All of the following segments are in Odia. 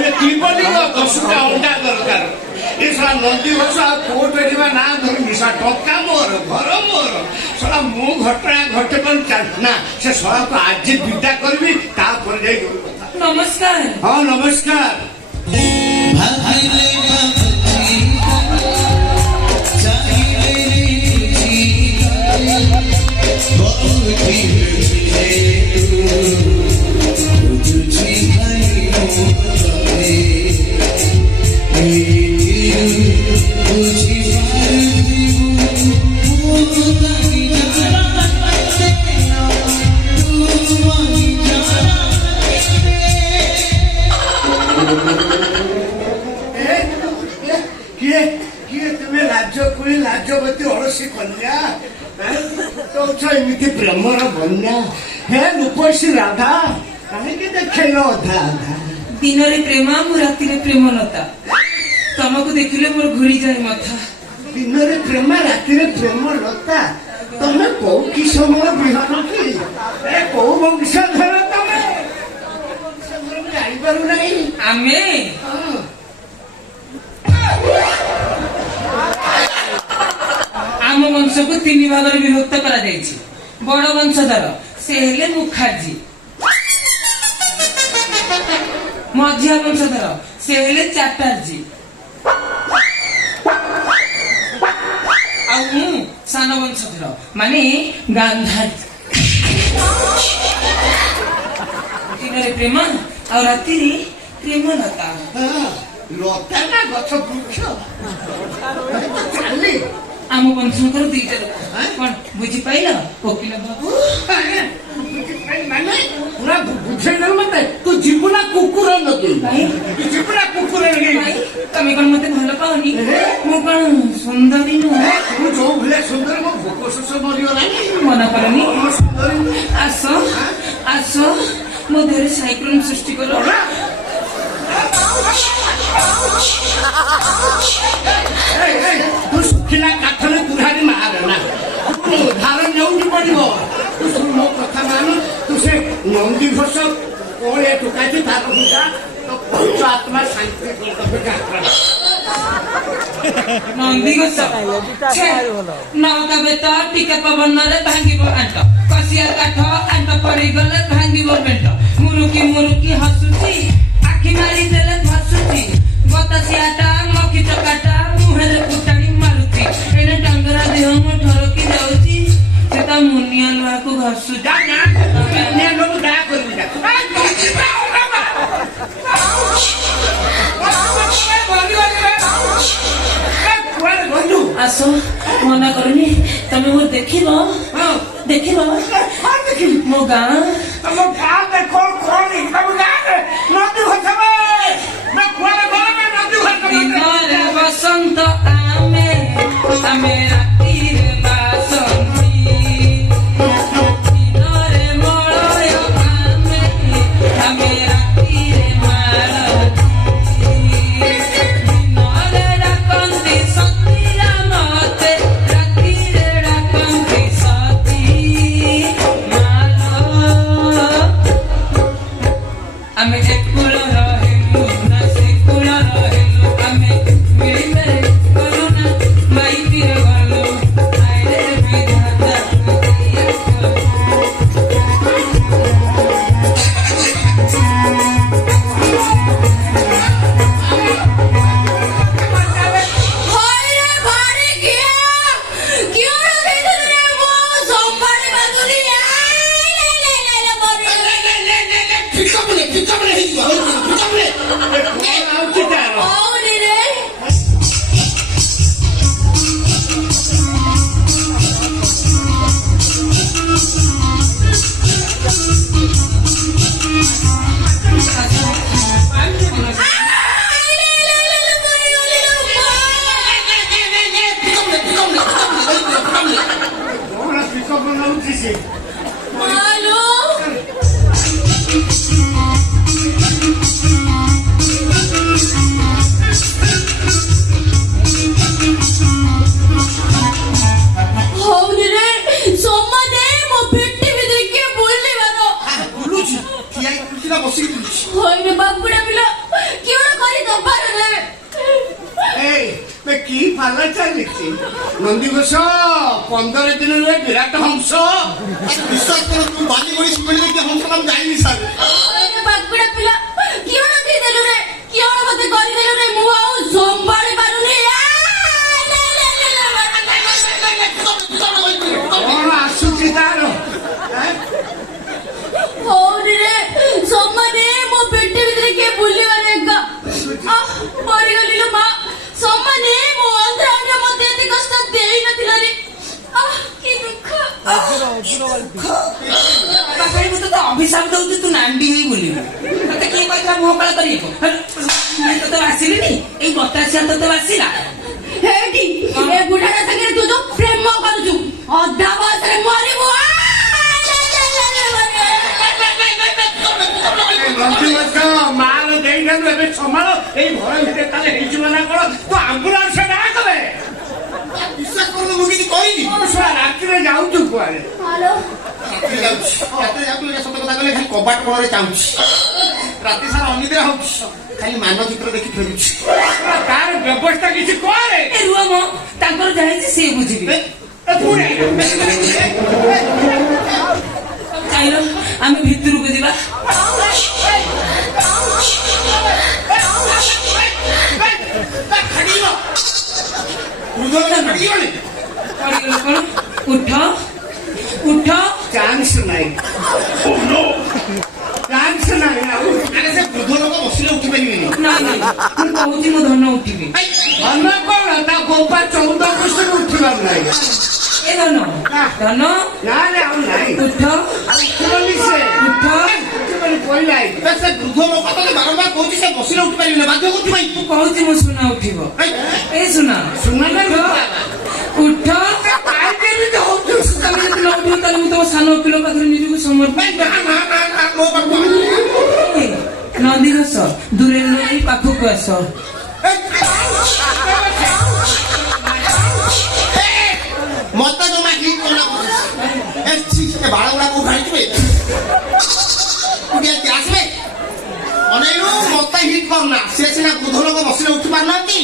ये की बोली को 10टा अंडा दरकार ये साला नंदी घोष कोर्ट एरिया ना धर मिसा टक्का मोर घर मोर साला मु घटना घटे पण ना से साला को आज विदा करबी ता पर जाई कथा। नमस्कार। हां नमस्कार। लाजवती अड़सी कन्या तो एमती प्रेमर बन्या हे रूपसी राधा कहीं देखेन अधा अधा दिन रे प्रेम मु राति रे प्रेम लता तुमको देखिले मोर घुरी जाए मथा। दिन रे प्रेम राति रे प्रेम लता तमे को किसमर बिहान की ए को वंशधर तमे वंशधर जाई पारु नहीं आमे आम वंश को 3 भाग विभक्त करा जायछि। बड़ वंशधर से हेले मुखार्जी, मझिया वंशधर से हेले चैटर्जी आउ सान वंशधर माने गांधारी। दिन रे प्रेम और राति रे प्रेम लता लता ना गछ वृक्ष चाली आम वंशकर 2टा लोक कौन बुझी पाइल वकील बाबू माने पूरा बुझे न मते तू जीवना कुकुर लगे जीवना कुकुर लगे तमे कोन मते भलो पाउनी मु कोन सुंदरी नु तू जो भले सुंदर मो भोक शोष मरियो ना मना करनी सुंदरी आसो आसो मो देह साइक्लोन सृष्टि करो। तू सुखिला काठने कुहारी मार ना तू धारण नेउनी पड़िबो तू सुन मो कथा मान तू से नंदी घोष कोन ए टुकाची तार बुझा तो पंच आत्मा शांति कर नंदी घोष नौका बेत टिके पवन रे भांगिबो आंट कसिया काठ आंट पड़ी गले भांगिबो बेंट मुरुकी हसुची आखि मारी देले हसुची बतासियाटा मखी चकाटा मुहरे फुटाणी मारुची एने डांगरा देह मो ठरकी जाउची सेता मुनिया लुहा को घसु जा ना ने लोग डा करबी जा आसो मना करनी तमे वो देखिबो मो गाँ देखो कौन तम गाँ नदी घोषबे मैं कुआरे गले में नदी घोषबे दिन रे बसंत आमे आमे राति रे बासंती दिन रे मळय आमे आमे राति रे मालती दिन रे डाकंती सती रामते राति रे डाकंती सती मालो आमे एकुल रहेलु ना सेकुल रहेलु आमे मिलिमे करुणा माइती रे गलो आइरे विधाता Hoy ne bak bura bila. Kyo Nandighosh 15 ଦିନରେ ବିରାଟ ହଂସ। ବିଶ୍ୱାସ କରନ୍ତୁ ବାଲି ଗୋଡ଼ି ଶୁଣିଲେ କି ହଂସ କାମ ଯାଇନି ସାର୍। ବାକୁଡ଼ା ପିଲା କିଏ ଦେଇଦେଲୁ ରେ କିଏ ମତେ କରିଦେଲୁ ରେ ମୁଁ ଆଉ ସମ୍ଭାଳି ପାରୁନି। କଣ ଆସୁଛି ତାର? ହଉନି ରେ ସମାନେ ମୋ ପେଟ ଭିତରେ କିଏ ବୁଲିବାରେ ଏକା ମରିଗଲି ଲୋ ମା। ସମାନେ ମୋ ଅନ୍ତରାଳରେ ମତେ ଏତେ କଷ୍ଟ ଦେଇନଥିଲା ରେ। କି ଦୁଃଖ। ପାଖରେ ମୁଁ ତତେ ଅଭିଶାପ ଦଉଛି ତୁ ନାଣ୍ଡି ହେଇ ବୁଲିବୁ। ତତେ କିଏ କହିଥିଲା ମୁହଁ କଳା କରିବାକୁ? ତତେ ବାସିଲିନି ଏଇ ବତାସିଆ ତତେ ବାସିଲା। ହେଠି ଏ ବୁଢାଟା ସାଙ୍ଗରେ ତୁ ଯୋଉ ପ୍ରେମ କରୁଛୁ ଅଧା ବୟସରେ ମରିବୁ। ନନ୍ଦିଘୋଷ ମାଲ ଦେଇଥାନ୍ତୁ ଏବେ ସମ୍ଭାଳ। ଏଇ ଘର ଭିତରେ ତାହେଲେ ହେଇଯିବ ନା କଣ? ତୁ ଆମ୍ବୁଲାନ୍ସ ଡାକବେ। ବିଶ୍ୱାସ କରନ୍ତୁ ମୁଁ କିଛି କହିନି। ରାତିରେ ଯାଉଛୁ କୁଆଡେ? ହ୍ୟାଲୋ ରାତିରେ ଯାଉଛି ସତ କଥା କହିଲେ ଖାଲି କବାଟ କୋଣରେ ଚାହୁଁଛି। ରାତି ସାରା ଅନିଦ୍ରା ହଉଛି ଖାଲି ମାନଚିତ୍ର ଦେଖି ଫେରୁଛି। ତାର ବ୍ୟବସ୍ଥା କିଛି କରେ। ଏ ରୁହ ମ ତାଙ୍କର ଯାହା ସିଏ ବୁଝିବେ। ଚାଇଲ ଆମେ ଭିତରକୁ ଯିବା। କଣ ଉଠ ଉଠ ଚାନ୍ସ ନାହିଁ। ଚାନ୍ସ ନାହିଁ ଆଉ। ଆରେ ସେ ବୃଦ୍ଧ ଲୋକ ବସିଲେ ଉଠି ପାରିବେନି। ନାଇଁ ନାଇଁ ମୁଁ କହୁଛି ମୋ ଧନ ଉଠିବି। ଧନ କଣ ତା ଗୋପା 14 ବର୍ଷରୁ ଉଠିବାର ନାହିଁ। ଏ ଧନ ଧନ ନାଇଁ ଆଉ ନାହିଁ। ଉଠ ଉଠିବନି ସେ। ଉଠ ଉଠିବନି ପଇଲା। ସେ ବୃଦ୍ଧ ଲୋକ ତତେ ବାରମ୍ବାର କହୁଛି ସେ ବସିଲେ ଉଠି ପାରିବେନି ବାଧ୍ୟ କରୁଛି ଭାଇ। ମୁଁ କହୁଛି ମୋ ସୁନା ଉଠିବ। ଏ ସୁନା ସୁନା ଉଠ ତମେ ଯଦି ନ ଉଠିବ ତାହେଲେ ମୁଁ ତମ ସାନ ପିଲା ପାଖରେ ନିଜକୁ ସମର୍ପଣ। ନନ୍ଦିଘୋଷ ଦୂରରେ ରହି ପାଖକୁ ଆସ। ମତେ ଜମା ହିଟ୍ କଲା ବାଳ ଗୁଡା କୋଉ ଖାଇଥିବେ ଆସିବେ ଅନେଇଲୁ। ମତେ ହିଟ୍ କରନା। ସେ ସିନା ବୃଦ୍ଧ ଲୋକ ବସିଲେ ଉଠି ପାରୁନାହାନ୍ତି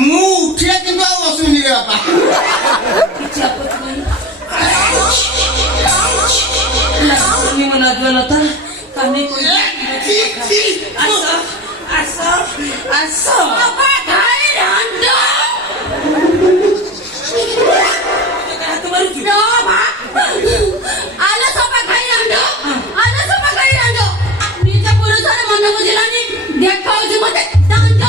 ମୁଁ ଉଠିଲେ କିନ୍ତୁ ଆଉ ବସିବିନି ରେ ବାପା। ଲତା କାନେ ଆସ ଆସ ଆସ ନିଜ ପୁରୁଷର ମନ ବୁଝିଲାନି ଦେଖାଉଛି ମତେ ଦାଣ୍ଡ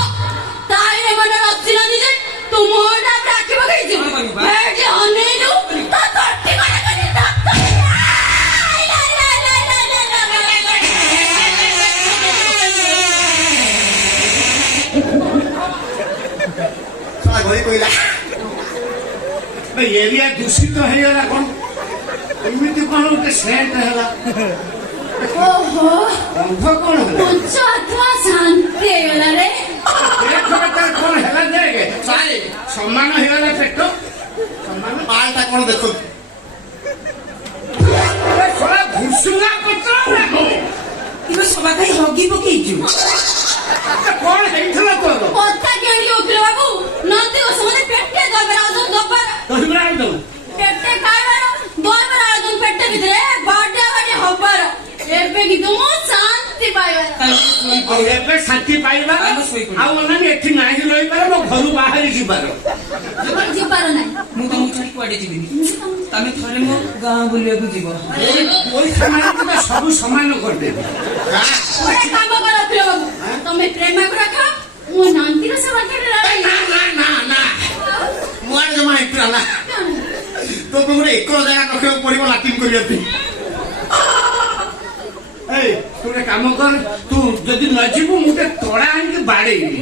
ତାଇ ମନେ ରଖିଲାନି ଯେ ତୁ ମୋଟା ଆଖି ପକେଇଛୁ ଅନେଇଲୁ ତା ତଟି ଘରେ କହିଲା ଏରିଆ ଦୂଷିତ ହେଇଗଲା କଣ? ଏମିତି କଣ ଗୋଟେ ସେଣ୍ଟ ହେଲା? ଓହୋ ଗନ୍ଧ କଣ ହେଲା? ଉଚ୍ଚ ଆତ୍ମା ଶାନ୍ତି ହେଇଗଲା ରେ। କଣ ହେଲା? ଦେଖେ ସାରେ ସମାନ ହେଇଗଲା ପେଟ ସମାନ। ମାଲଟା କଣ ଦେଖନ୍ତୁ ଭୁସୁଙ୍ଗା ପତ୍ର କିନ୍ତୁ ସବା ଖାଇ ହଗି ପକେଇଛୁ। କଣ ହେଇଥିଲା ତୋର? କଥା କେଣିକି ଓକିଲ ବାବୁ ନନ୍ଦିଘୋଷ ମତେ ପେଟେ ଦରକାର ଆଉ ଦବାର ଦହିବରା ଆଣିଦବୁ। ପେଟେ ଖାଇବାର ଦରକାର ଆଉ ପେଟେ ଭିତରେ ବାଡିଆ ବାଡି ହବାର ଏବେ କିନ୍ତୁ ମୁଁ ଶାନ୍ତି ପାଇବାର। ଏବେ ଶାନ୍ତି ପାଇବା ଆଉ ଅନାନି ଏଠି ନାହିଁ ରହିବାର ମୋ ଘରୁ ବାହାରି ଯିବାର। ଯିବାର ନାହିଁ ମୁଁ ତମକୁ ଛାଡି କୁଆଡେ ଯିବିନି। ତମେ ଥରେ ମୋ ଗାଁ ବୁଲିବାକୁ ଯିବ। ସବୁ ସମାନ କରିଦେବି। ଗୋଟେ କାମ କର ଓକିଲ ବାବୁ ତମେ ପ୍ରେମକୁ ରଖ ମୁଁ ନନ୍ଦିଘୋଷ ପାଖରେ ମୁଁ ଆଡେ ଜମା ଏକଲା ନା ତୋ ଗୋଟେ ଏକର ଜାଗା ରଖିବାକୁ ପଡିବ ଲାଟିନ୍ କରିବା ପାଇଁ। ତୁ ଗୋଟେ କାମ କର ତୁ ଯଦି ନ ଯିବୁ ମୁଁ ଗୋଟେ ତଡା ଆଣିକି ବାଡେଇବି।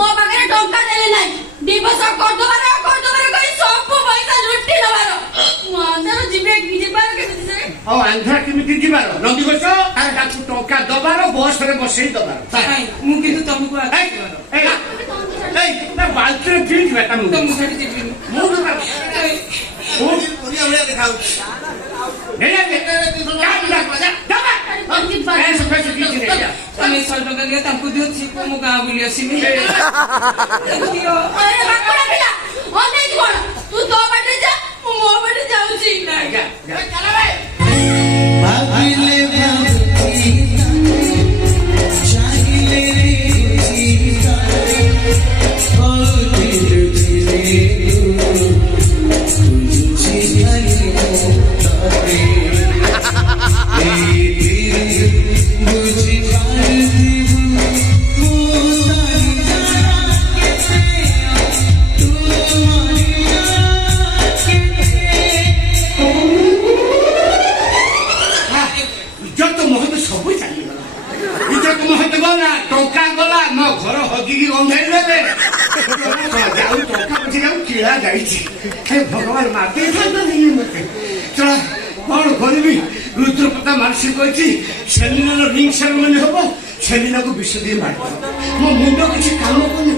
ମୋ ପାଖରେ ଟଙ୍କା ଦେଲେ ନାହିଁ ଦିବସ କରିଦବାର କରି ସବୁ ପଇସା ଲୁଟି ଦବାର ଯିବାର କେମିତି? ଆଉ ଆନ୍ଧ୍ରା କେମିତି ଯିବାର? ନନ୍ଦିଘୋଷ ତାକୁ ଟଙ୍କା ଦବାର ବସରେ ବସେଇ ଦବାର। ମୁଁ କିନ୍ତୁ ତମକୁ ବାଲ୍ଟିରେ ପିଇ ଯିବା ତମକୁ ଛାଡି ଯିବିନି। ବଢିଆ ବଢିଆ ଦେଖାଉଛି। ତମେ 100 ଟଙ୍କା ଦିଅ ତାଙ୍କୁ ଦିଅ ମୋ ଗାଁ ବୁଲି ଆସିବି। ପିଲା କଣ ତୁ ତୋ ବାଟେ ଯା ମୁଁ ମୋ ବାଟେ ଯାଉଛି ଯା, ଯା। ଚାଲ ବେ। भागिले भागी चाहिए सीता ओ दिल दिले तुझे हरी तारे ए दिल मुझे कर दी मोतारी जाना के तुम्हारी ଇଜ୍ଜତ ମହତ ସବୁ ଚାଲିଗଲା ଇଜ୍ଜତ ମହତ ଗଲା ଟଙ୍କା ଗଲା ମୋ ଘର ହଗିକି ଗନ୍ଧେଇ ଦେବେ ଯାଉ ଟଙ୍କା ପଛେ ଯାଉ କିଳା ଯାଇଛି ହେ ଭଗବାନ ମାରିଦେଇଥାନ୍ତେ ମତେ ଚଳ କଣ କରିବି ରୁଦ୍ରପତା ମାର୍ସି କହିଛି ସେଲିନାର ରିଙ୍ଗ ସେରିମନି ହବ ସେଲିନାକୁ ବିଷ ଦେଇ ମାରିବ ମୋ ମୁଣ୍ଡ କିଛି କାମ କରୁନି